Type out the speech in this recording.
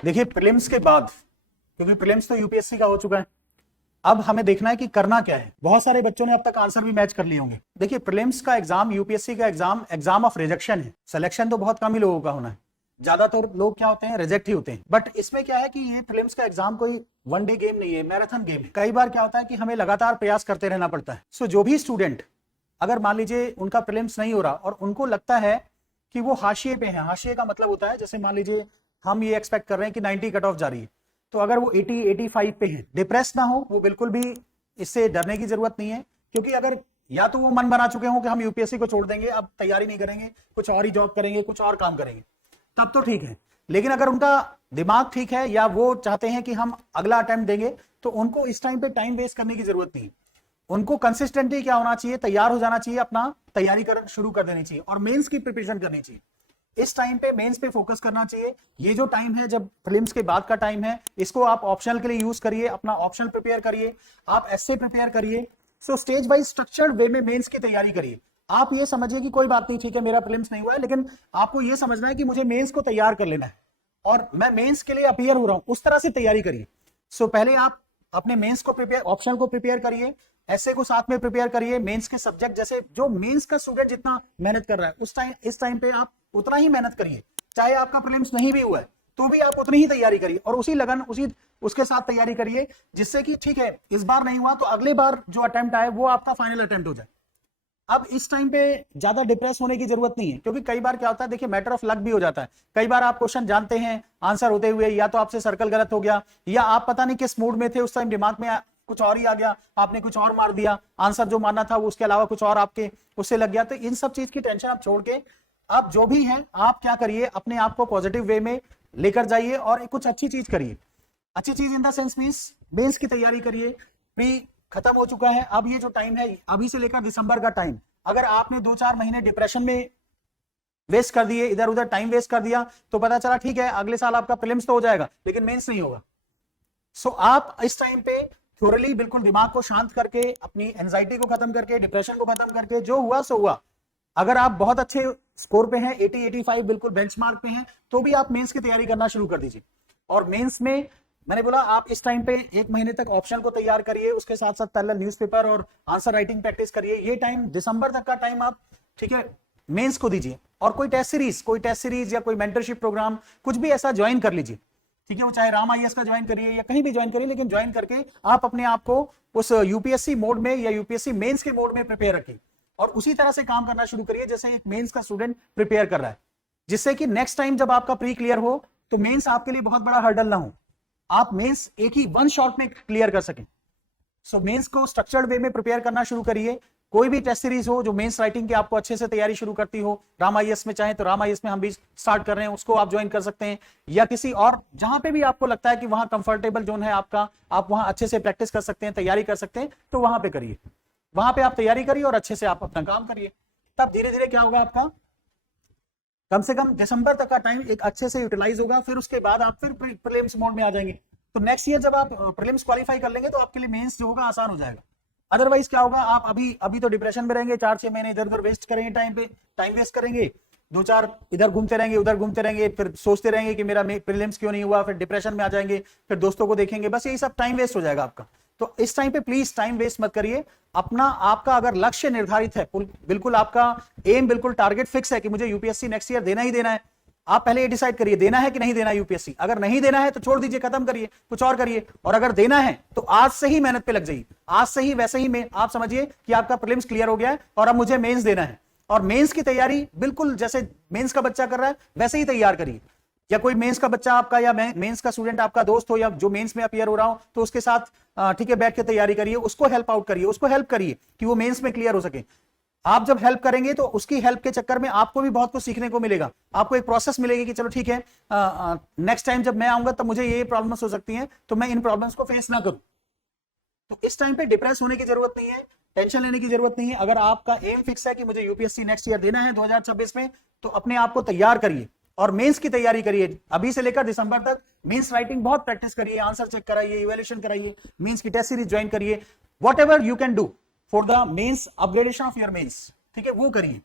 देखिए प्रीलिम्स के बाद, क्योंकि प्रीलिम्स तो यूपीएससी का हो चुका है, अब हमें देखना है कि करना क्या है। बहुत सारे बच्चों ने अब तक आंसर भी मैच कर लिए होंगे। देखिए प्रीलिम्स का एग्जाम, यूपीएससी का एग्जाम ऑफ रिजेक्शन है। सिलेक्शन तो बहुत कम ही लोगों का होना है, ज्यादातर लोग क्या होते हैं, रिजेक्ट ही होते हैं। बट इसमें क्या है कि ये प्रीलिम्स का एग्जाम कोई वन डे गेम नहीं है, मैराथन गेम है। कई बार क्या होता है कि हमें लगातार प्रयास करते रहना पड़ता है। सो जो भी स्टूडेंट, अगर मान लीजिए उनका प्रीलिम्स नहीं हो रहा और उनको लगता है कि वो हाशिए पे है, हाशिए का मतलब होता है जैसे मान लीजिए हम ये एक्सपेक्ट कर रहे हैं कि 90 कट ऑफ जा रही है, तो अगर वो 80 85 पे है, डिप्रेस ना हो, वो बिल्कुल भी इससे डरने की जरूरत नहीं है। क्योंकि अगर या तो वो मन बना चुके हो कि हम यूपीएससी को छोड़ देंगे, अब तैयारी नहीं करेंगे, कुछ और ही जॉब करेंगे, कुछ और काम करेंगे, तब तो ठीक है। लेकिन अगर उनका दिमाग ठीक है या वो चाहते हैं कि हम अगला अटेम्प्ट देंगे, तो उनको इस टाइम पे टाइम वेस्ट करने की जरूरत नहीं। उनको कंसिस्टेंटली क्या होना चाहिए, तैयार हो जाना चाहिए, अपना तैयारी शुरू कर देनी चाहिए और मेंस की प्रिपरेशन करनी चाहिए। इस टाइम पे मेंस पे फोकस करना चाहिए। ये जो टाइम है जब प्रीलिम्स के बाद का टाइम है, इसको आप ऑप्शनल के लिए यूज करिए, अपना ऑप्शनल प्रिपेयर करिए, आप एसए प्रिपेयर करिए। सो स्टेज वाइज स्ट्रक्चर्ड वे में मेंस की तैयारी करिए। आप ये समझिए कि कोई बात नहीं, ठीक है मेरा प्रीलिम्स नहीं हुआ है, लेकिन आपको ये समझना है कि मुझे मेंस को तैयार कर लेना है और मैं मेंस के लिए अपीयर हो रहा हूं, उस तरह से तैयारी करिए। सो पहले आप अपने मेंस को प्रिपेयर, ऑप्शनल को प्रिपेयर करिए, ऐसे को साथ में प्रिपेयर करिए। मेंस के सब्जेक्ट जैसे जो मेंस का स्टूडेंट जितना मेहनत कर रहा है, उस टाइम इस टाइम पे आप उतना ही मेहनत करिए। चाहे आपका प्रीलिम्स नहीं भी हुआ है तो भी आप उतनी ही तैयारी करिए और उसी लगन, उसके साथ तैयारी करिए, जिससे कि ठीक है इस बार नहीं हुआ तो अगली बार जो अटेम्प्ट आए वो आपका फाइनल अटेम्प्ट हो जाए। अब इस टाइम पे ज्यादा डिप्रेस होने की जरूरत नहीं है, क्योंकि कई बार क्या होता है, देखिए मैटर ऑफ लक भी हो जाता है। कई बार आप क्वेश्चन जानते हैं, आंसर होते हुए या तो आपसे सर्कल गलत हो गया, या आप पता नहीं किस मूड में थे उस टाइम, दिमाग में कुछ और ही आ गया, आपने कुछ और मार दिया, आंसर जो मारना था वो उसके अलावा कुछ और आपके उससे लग गया। तो इन सब चीज की टेंशन आप छोड़ के, आप जो भी है आप क्या करिए, अपने आप को पॉजिटिव वे में लेकर जाइए और कुछ अच्छी चीज करिए। अच्छी चीज in the sense means mains की तैयारी करिए। प्री खत्म हो चुका है, अब ये जो टाइम है अभी से लेकर दिसंबर का टाइम, अगर आपने 2-4 महीने डिप्रेशन में वेस्ट कर दिए, इधर उधर टाइम वेस्ट कर दिया, तो पता चला ठीक है अगले साल आपका प्रीलिम्स तो हो जाएगा लेकिन मेंस नहीं होगा। सो आप इस टाइम पे थोरली बिल्कुल दिमाग को शांत करके, अपनी एंजाइटी को खत्म करके, डिप्रेशन को खत्म करके, जो हुआ सो हुआ। अगर आप बहुत अच्छे स्कोर पे हैं, 80-85 बिल्कुल बेंचमार्क पे हैं, तो भी आप मेंस की तैयारी करना शुरू कर दीजिए। और मेंस में मैंने बोला आप इस टाइम पे 1 महीने तक ऑप्शनल को तैयार करिए, उसके साथ साथ पैरेलल न्यूज़पेपर और आंसर राइटिंग प्रैक्टिस करिए। ये टाइम दिसंबर तक का टाइम आप ठीक है मेंस को दीजिए। और कोई टेस्ट सीरीज या कोई मेंटरशिप प्रोग्राम कुछ भी ऐसा ज्वाइन कर लीजिए, ठीक है। वो चाहे राम आईएएस का ज्वाइन करिए या कहीं भी ज्वाइन करिए, लेकिन ज्वाइन करके आप अपने आप को उस यूपीएससी मोड में या यूपीएससी मेंस के मोड में प्रिपेयर रखिए और उसी तरह से काम करना शुरू करिए जैसे एक मेंस का स्टूडेंट प्रिपेयर कर रहा है, जिससे कि नेक्स्ट टाइम जब आपका प्री क्लियर हो तो मेंस आपके लिए बहुत बड़ा हर्डल ना हो, आप मेंस एक ही वन शॉट में क्लियर कर सकें। सो मेंस को स्ट्रक्चर्ड वे में प्रिपेयर करना शुरू करिए। कोई भी टेस्ट सीरीज हो जो मेंस राइटिंग की आपको अच्छे से तैयारी शुरू करती हो, राम आईएएस में चाहे तो राम आईएएस में हम भी स्टार्ट कर रहे हैं, उसको आप ज्वाइन कर सकते हैं, या किसी और जहां पे भी आपको लगता है कि वहां कंफर्टेबल जोन है आपका, आप वहां अच्छे से प्रैक्टिस कर सकते हैं, तैयारी कर सकते हैं, तो वहां पे करिए। वहां पे आप तैयारी करिए और अच्छे से आप अपना काम करिए। तब धीरे धीरे क्या होगा, आपका कम से कम दिसंबर तक का टाइम एक अच्छे से यूटिलाइज होगा। फिर उसके बाद आप फिर प्रीलिम्स मोड में आ जाएंगे। तो नेक्स्ट ईयर जब आप प्रीलिम्स क्वालिफाई कर लेंगे तो आपके लिए मेंस जो होगा आसान हो जाएगा। अदरवाइज क्या होगा, आप अभी तो डिप्रेशन में रहेंगे, 4-6 महीने इधर उधर वेस्ट करेंगे, टाइम वेस्ट करेंगे, 2-4 इधर घूमते रहेंगे, उधर घूमते रहेंगे, फिर सोचते रहेंगे कि मेरा प्रीलिम्स क्यों नहीं हुआ, फिर डिप्रेशन में आ जाएंगे, फिर दोस्तों को देखेंगे, बस यही सब टाइम वेस्ट हो जाएगा आपका। तो इस टाइम पे प्लीज टाइम वेस्ट मत करिए। अपना आपका अगर लक्ष्य निर्धारित है, बिल्कुल आपका एम, बिल्कुल टारगेट फिक्स है कि मुझे यूपीएससी नेक्स्ट ईयर देना ही देना है, आप पहले ये डिसाइड करिए देना है कि नहीं देना यूपीएससी। अगर नहीं देना है तो छोड़ दीजिए, खत्म करिए, कुछ और करिए। और अगर देना है तो आज से ही मेहनत पे लग जाइए, आज से ही वैसे ही आप समझिए कि आपका प्रीलिम्स क्लियर हो गया है और अब मुझे मेंस देना है। और मेंस की तैयारी बिल्कुल जैसे मेंस का बच्चा कर रहा है वैसे ही तैयार करिए। या कोई मेंस का बच्चा आपका या मेंस का स्टूडेंट आपका दोस्त हो या जो मेंस में अपीयर हो रहा हो, तो उसके साथ ठीक है बैठ के तैयारी करिए, उसको हेल्प आउट करिए, उसको हेल्प करिए कि वो मेंस में क्लियर हो सके। आप जब हेल्प करेंगे तो उसकी हेल्प के चक्कर में आपको भी बहुत कुछ सीखने को मिलेगा, आपको एक प्रोसेस मिलेगी कि चलो ठीक है नेक्स्ट टाइम जब मैं आऊंगा तब मुझे ये प्रॉब्लम्स हो सकती हैं, तो मैं इन प्रॉब्लम्स को फेस ना करूं। तो इस टाइम पे डिप्रेस होने की जरूरत नहीं है, टेंशन लेने की जरूरत नहीं है। अगर आपका एम फिक्स है कि मुझे यूपीएससी नेक्स्ट ईयर देना है 2026 में, तो अपने आप को तैयार करिए और मेंस की तैयारी करिए। अभी से लेकर दिसंबर तक मेंस राइटिंग बहुत प्रैक्टिस करिए, आंसर चेक कराइए, इवैल्यूएशन कराइए, मेंस की टेस्ट सीरीज ज्वाइन करिए, whatever you can do for the mains upgradation of your mains, ठीक है वो करिए।